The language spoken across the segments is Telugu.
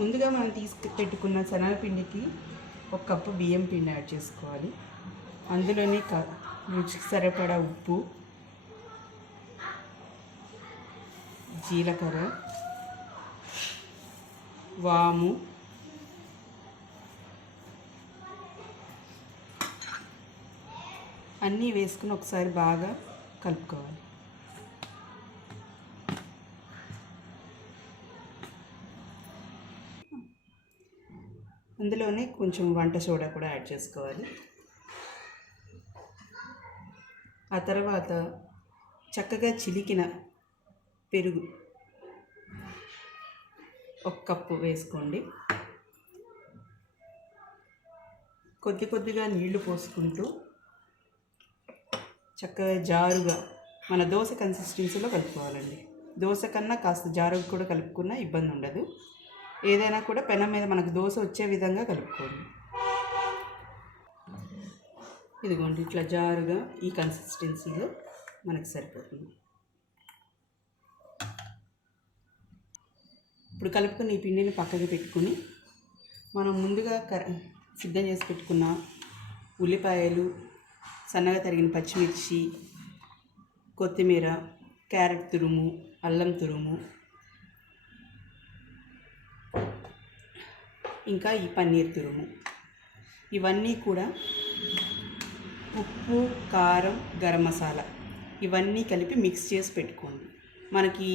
ముందుగా మనం పెట్టుకున్న శనగపిండికి 1 కప్పు బియ్యం పిండి యాడ్ చేసుకోవాలి. అందులోనే రుచికి సరిపడా ఉప్పు, జీలకర్ర, వాము, అన్నీ వేసుకుని ఒకసారి బాగా కలుపుకోవాలి. అందులోనే కొంచెం వంట సోడా కూడా యాడ్ చేసుకోవాలి. ఆ తర్వాత చక్కగా చిలికిన పెరుగు 1 కప్పు వేసుకోండి. కొద్దిగా నీళ్లు పోసుకుంటూ చక్కగా జారుగా మన దోశ కన్సిస్టెన్సీలో కలుపుకోవాలండి. దోశ కన్నా కాస్త జారుగా కూడా కలుపుకున్నా ఇబ్బంది ఉండదు. ఏదైనా కూడా పెనం మీద మనకు దోశ వచ్చే విధంగా కలుపుకోండి. ఇదిగోండి, ఇట్లా జారుగా ఈ కన్సిస్టెన్సీలో మనకు సరిపోతుంది. ఇప్పుడు కలుపుకుని ఈ పిండిని పక్కకి పెట్టుకుని మనం ముందుగా సిద్ధం చేసి పెట్టుకున్న ఉల్లిపాయలు, సన్నగా తరిగిన పచ్చిమిర్చి, కొత్తిమీర, క్యారెట్ తురుము, అల్లం తురుము, ఇంకా ఈ పన్నీర్ తురుము, ఇవన్నీ కూడా, ఉప్పు, కారం, గరం మసాలా ఇవన్నీ కలిపి మిక్స్ చేసి పెట్టుకోండి. మనకి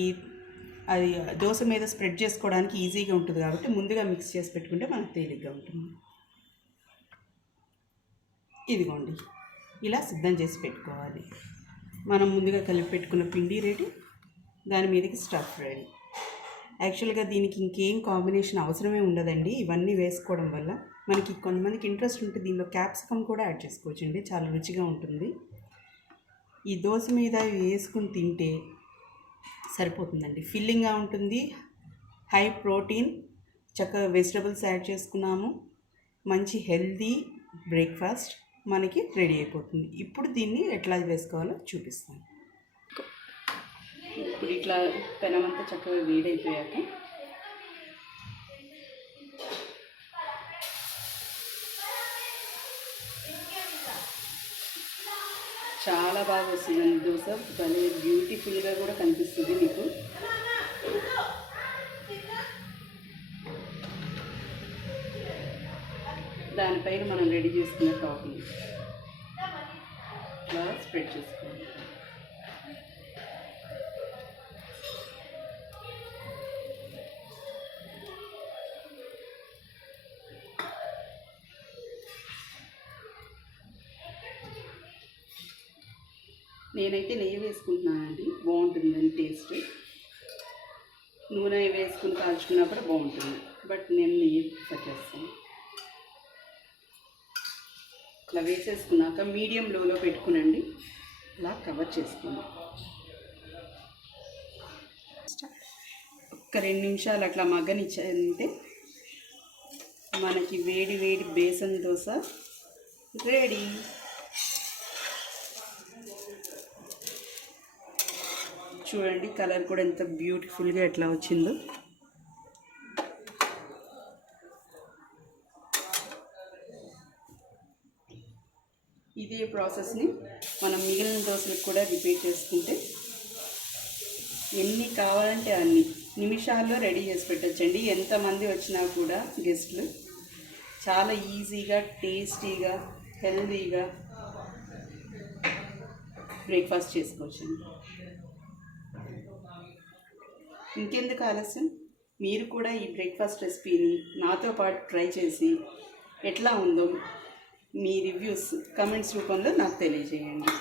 అది దోశ మీద స్ప్రెడ్ చేసుకోవడానికి ఈజీగా ఉంటుంది కాబట్టి ముందుగా మిక్స్ చేసి పెట్టుకుంటే మనకు తేలిగ్గా ఉంటుంది. ఇదిగోండి, ఇలా సిద్ధం చేసి పెట్టుకోవాలి. మనం ముందుగా కలిపి పెట్టుకున్న పిండి రెడీ, దాని మీదకి స్టఫ్ రెడీ. యాక్చువల్గా దీనికి ఇంకేం కాంబినేషన్ అవసరమే ఉండదండి. ఇవన్నీ వేసుకోవడం వల్ల మనకి కొంతమందికి ఇంట్రెస్ట్ ఉంటే దీనిలో క్యాప్సికమ్ కూడా యాడ్ చేసుకోవచ్చండి, చాలా రుచిగా ఉంటుంది. ఈ దోశ మీద వేసుకుని తింటే సరిపోతుందండి. ఫిల్లింగ్గా ఉంటుంది, హై ప్రోటీన్, చక్కగా వెజిటబుల్స్ యాడ్ చేసుకున్నాము, మంచి హెల్దీ బ్రేక్ఫాస్ట్ మనకి రెడీ అయిపోతుంది. ఇప్పుడు దీన్ని ఎట్లా వేసుకోవాలో చూపిస్తాను. ఇప్పుడు ఇట్లా పెనం అంతా చక్కగా వేడైపోయాక చాలా బాగా వస్తుందండి దోశ. భలే బ్యూటిఫుల్గా కూడా కనిపిస్తుంది మీకు. దానిపైన మనం రెడీ చేసుకున్న టాపింగ్ ఇట్లా స్ప్రెడ్ చేసుకోండి. నేనైతే నెయ్యి వేసుకుంటున్నానండి, బాగుంటుందని టేస్ట్. నూనె వేసుకుని కాల్చుకున్నా కూడా బాగుంటుంది, బట్ నేను నెయ్యి ప్రిఫర్ చేస్తాను. ఇట్లా వేసేసుకున్నాక మీడియం లోలో పెట్టుకునండి, ఇలా కవర్ చేసుకున్నాం. ఒక 2 నిమిషాలు అట్లా మగ్గనిచ్చారంటే మనకి వేడి వేడి బేసన్ దోశ రెడీ. చూడండి, కలర్ కూడా ఎంత బ్యూటిఫుల్గా ఎట్లా వచ్చిందో. ఇదే ప్రాసెస్ని మనం మిగిలిన దోశలకు కూడా రిపీట్ చేసుకుంటే ఎన్ని కావాలంటే అన్ని నిమిషాల్లో రెడీ చేసి పెట్టచ్చండి. ఎంతమంది వచ్చినా కూడా గెస్ట్లు చాలా ఈజీగా, టేస్టీగా, హెల్తీగా బ్రేక్ఫాస్ట్ చేసుకోవచ్చండి. ఇంకెందుకు ఆలస్యం, మీరు కూడా ఈ బ్రేక్ఫాస్ట్ రెసిపీని నాతో పాటు ట్రై చేసి ఎట్లా ఉందో మీ రివ్యూస్ కమెంట్స్ రూపంలో నాకు తెలియజేయండి.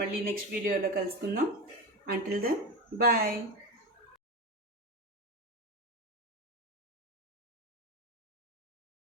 మళ్ళీ నెక్స్ట్ వీడియోలో కలుసుకుందాం. Until then bye.